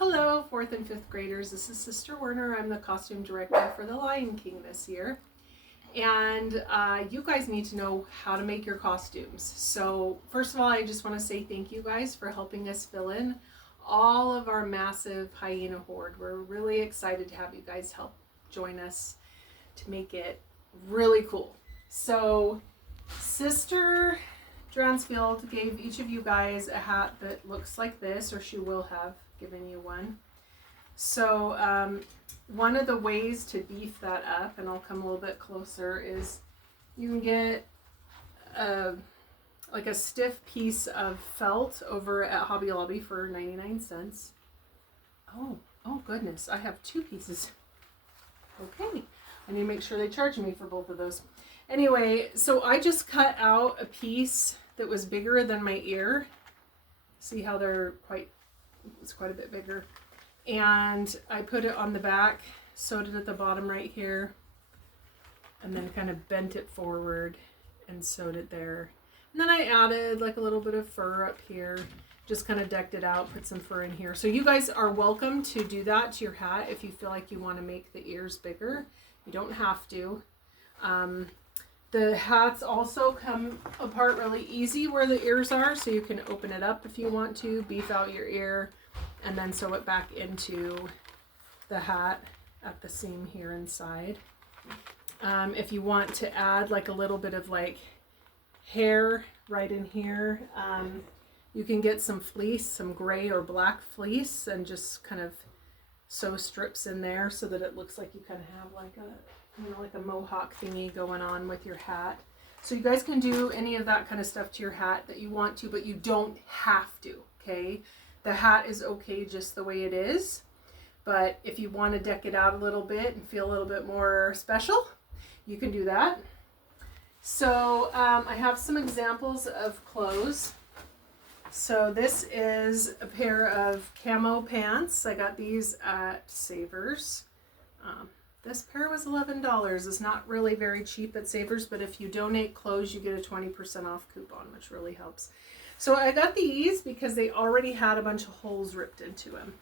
Hello, 4th and 5th graders. This is Sister Werner. I'm the costume director for the Lion King this year. And you guys need to know how to make your costumes. So first of all, I just want to say thank you guys for helping us fill in all of our massive hyena horde. We're really excited to have you guys help join us to make it really cool. So Sister Dransfield gave each of you guys a hat that looks like this, or she will have given you one. So one of the ways to beef that up, and I'll come a little bit closer, is you can get like a stiff piece of felt over at Hobby Lobby for 99 cents. Oh goodness, I have two pieces. Okay, I need to make sure they charge me for both of those. Anyway, so I just cut out a piece that was bigger than my ear. See how it's quite a bit bigger. And I put it on the back, sewed it at the bottom right here, and then kind of bent it forward and sewed it there. And then I added like a little bit of fur up here, just kind of decked it out, put some fur in here. So you guys are welcome to do that to your hat if you feel like you want to make the ears bigger. You don't have to. The hats also come apart really easy where the ears are, so you can open it up if you want to, beef out your ear, and then sew it back into the hat at the seam here inside. If you want to add like a little bit of like hair right in here, you can get some fleece, some gray or black fleece, and just kind of sew strips in there so that it looks like you kind of have like a mohawk thingy going on with your hat. So you guys can do any of that kind of stuff to your hat that you want to, but you don't have to, okay? The hat is okay just the way it is, but if you want to deck it out a little bit and feel a little bit more special, you can do that. So I have some examples of clothes. So this is a pair of camo pants. I got these at Savers. This pair was $11. It's not really very cheap at Savers, but if you donate clothes, you get a 20% off coupon, which really helps. So I got these because they already had a bunch of holes ripped into them.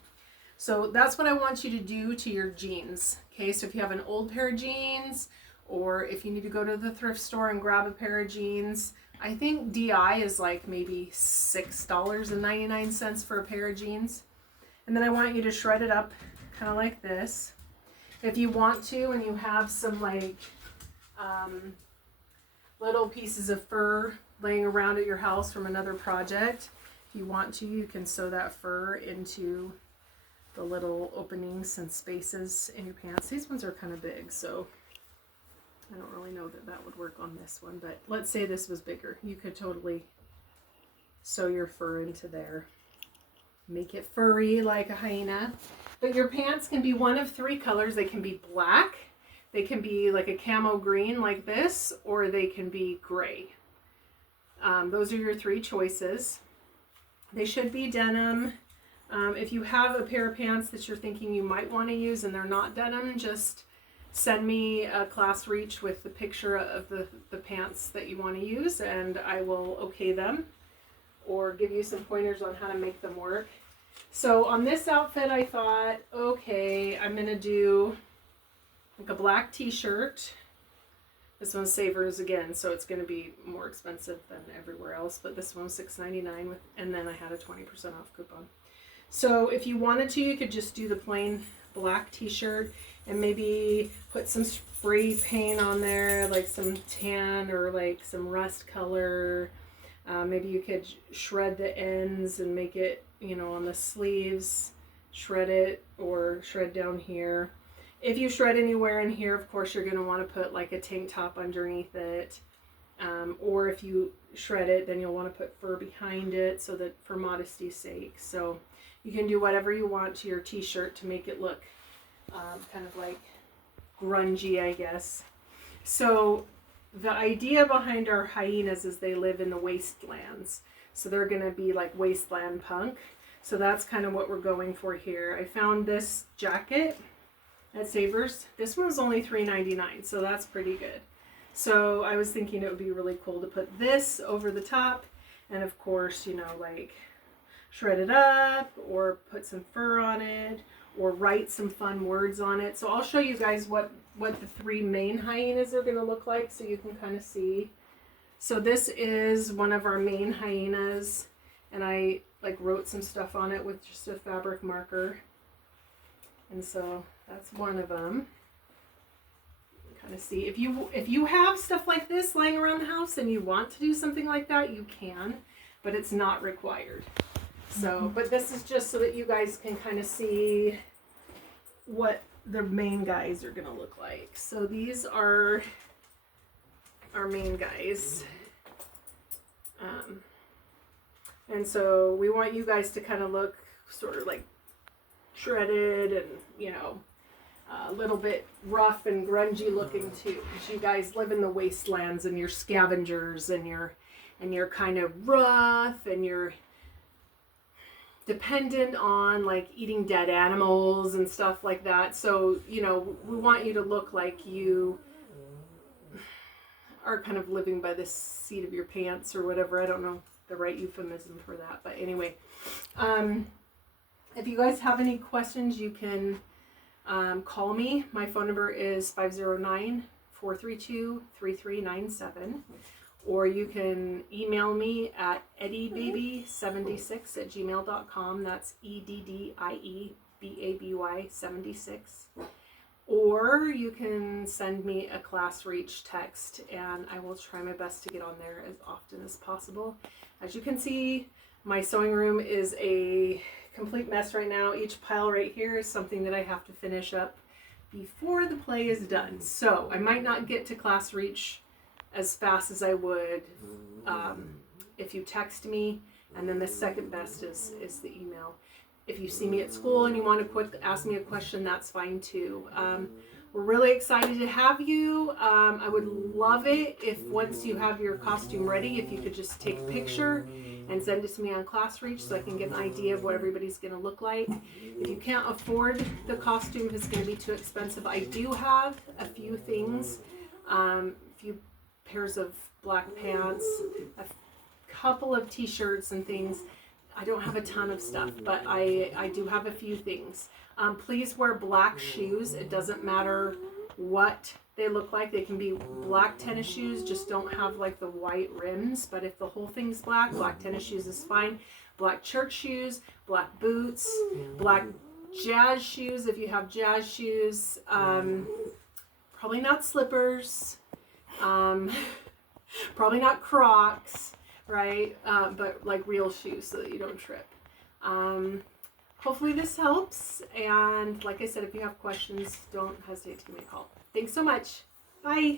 So that's what I want you to do to your jeans. Okay, so if you have an old pair of jeans, or if you need to go to the thrift store and grab a pair of jeans, I think DI is like maybe $6.99 for a pair of jeans. And then I want you to shred it up kind of like this. If you want to, and you have some like little pieces of fur laying around at your house from another project, if you want to, you can sew that fur into the little openings and spaces in your pants. These ones are kind of big, so I don't really know that that would work on this one, but let's say this was bigger. You could totally sew your fur into there. Make it furry like a hyena. But your pants can be one of three colors. They can be black, they can be like a camo green like this, or they can be gray. Those are your three choices. They should be denim. If you have a pair of pants that you're thinking you might want to use and they're not denim, just send me a class reach with the picture of the pants that you want to use, and I will okay them or give you some pointers on how to make them work. So on this outfit, I thought, okay, I'm going to do like a black t-shirt. This one's Savers again, so it's going to be more expensive than everywhere else, but this one's $6.99 and then I had a 20% off coupon. So if you wanted to, you could just do the plain black t-shirt and maybe put some spray paint on there, like some tan or like some rust color. Maybe you could shred the ends and make it, on the sleeves, shred it, or shred down here. If you shred anywhere in here, of course, you're going to want to put like a tank top underneath it. Or if you shred it, then you'll want to put fur behind it so that for modesty's sake. So you can do whatever you want to your t-shirt to make it look kind of like grungy, I guess. So the idea behind our hyenas is they live in the wastelands. So they're going to be like wasteland punk. So that's kind of what we're going for here. I found this jacket at Savers. This one's only $3.99, so that's pretty good. So I was thinking it would be really cool to put this over the top, and of course, like shred it up or put some fur on it or write some fun words on it. So I'll show you guys what the three main hyenas are going to look like so you can kind of see. So this is one of our main hyenas, and I like wrote some stuff on it with just a fabric marker. And so that's one of them. Kind of see if you have stuff like this lying around the house and you want to do something like that, you can, but it's not required. So, but this is just so that you guys can kind of see what the main guys are going to look like. So these are our main guys. And so we want you guys to kind of look sort of like shredded and, you know, a little bit rough and grungy looking too, because you guys live in the wastelands and you're scavengers and you're kind of rough and you're dependent on like eating dead animals and stuff like that. So, you know, we want you to look like you are kind of living by the seat of your pants or whatever. I don't know the right euphemism for that, but anyway, if you guys have any questions, you can call me. My phone number is 509-432-3397, or you can email me at eddiebaby76@gmail.com. That's EDDIEBABY76. Or you can send me a class reach text, and I will try my best to get on there as often as possible. As you can see, my sewing room is a complete mess right now. Each pile right here is something that I have to finish up before the play is done. So I might not get to class reach as fast as I would if you text me, and then the second best is the email. If you see me at school and you want to ask me a question, that's fine too. We're really excited to have you. I would love it if once you have your costume ready, if you could just take a picture and send it to me on Class Reach so I can get an idea of what everybody's going to look like. If you can't afford the costume, if it's going to be too expensive, I do have a few things, a few pairs of black pants, a couple of t-shirts and things. I don't have a ton of stuff, but I do have a few things. Please wear black shoes. It doesn't matter what they look like. They can be black tennis shoes, just don't have like the white rims. But if the whole thing's black, black tennis shoes is fine. Black church shoes, black boots, black jazz shoes if you have jazz shoes. Probably not slippers. Probably not Crocs. Right? But like real shoes so that you don't trip. Hopefully this helps. And like I said, if you have questions, don't hesitate to give me a call. Thanks so much. Bye.